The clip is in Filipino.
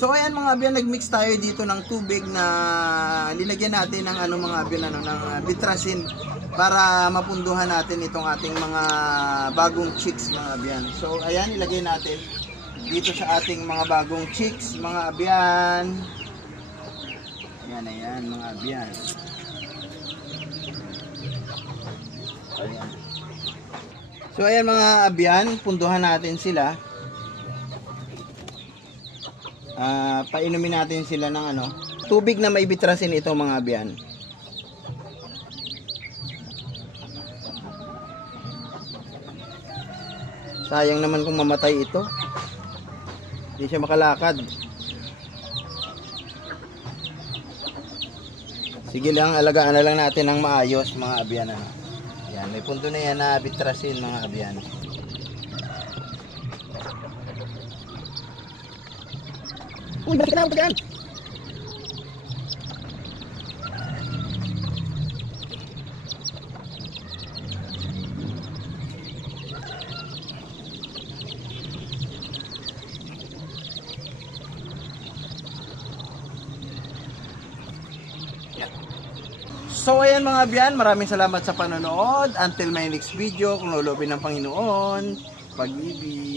So ayan mga abyan, nagmix tayo dito ng tubig na nilagyan natin ng mga abyan ng bitrasin para mapunduhan natin itong ating mga bagong chicks mga abyan. So ayan, ilagay natin dito sa ating mga bagong chicks mga abyan. Ayan mga abyan. Ayan. So ayan mga abyan, punduhan natin sila. Painumin natin sila ng tubig na may bitrasin ito mga abyan. Sayang naman kung mamatay ito. Hindi siya makalakad. Sige lang, alagaan na lang natin ng maayos mga abyan. Yan, may punto na yan na bitrasin mga abyan. Uy, bakit na ako dyan? So ayan mga abyan, maraming salamat sa panonood. Until my next video, kung lulupin ng Panginoon, pag-ibig.